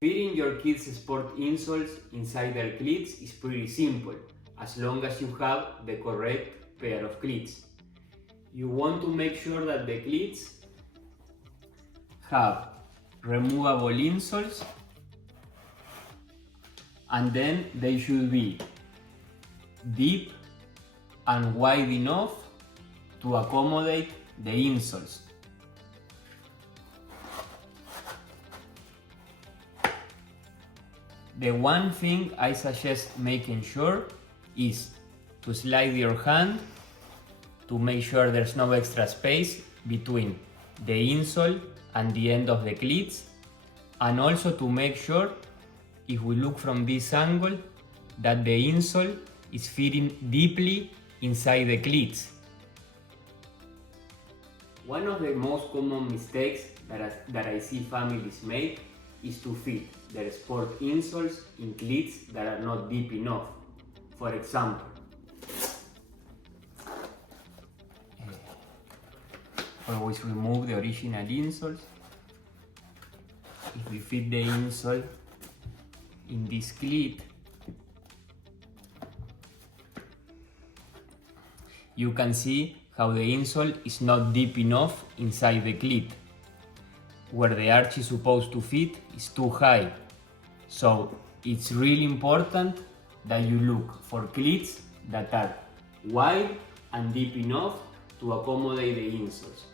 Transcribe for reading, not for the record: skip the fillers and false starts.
Fitting your kids' sport insoles inside their cleats is pretty simple, as long as you have the correct pair of cleats. You want to make sure that the cleats have removable insoles, and then they should be deep and wide enough to accommodate the insoles. The one thing I suggest making sure is to slide your hand to make sure there's no extra space between the insole and the end of the cleats, and also to make sure, if we look from this angle, that the insole is fitting deeply inside the cleats. One of the most common mistakes that I see families make is to fit their sport insoles in cleats that are not deep enough. For example, always remove the original insoles. If we fit the insole in this cleat, you can see how the insole is not deep enough inside the cleat. Where the arch is supposed to fit is too high. So it's really important that you look for cleats that are wide and deep enough to accommodate the insoles.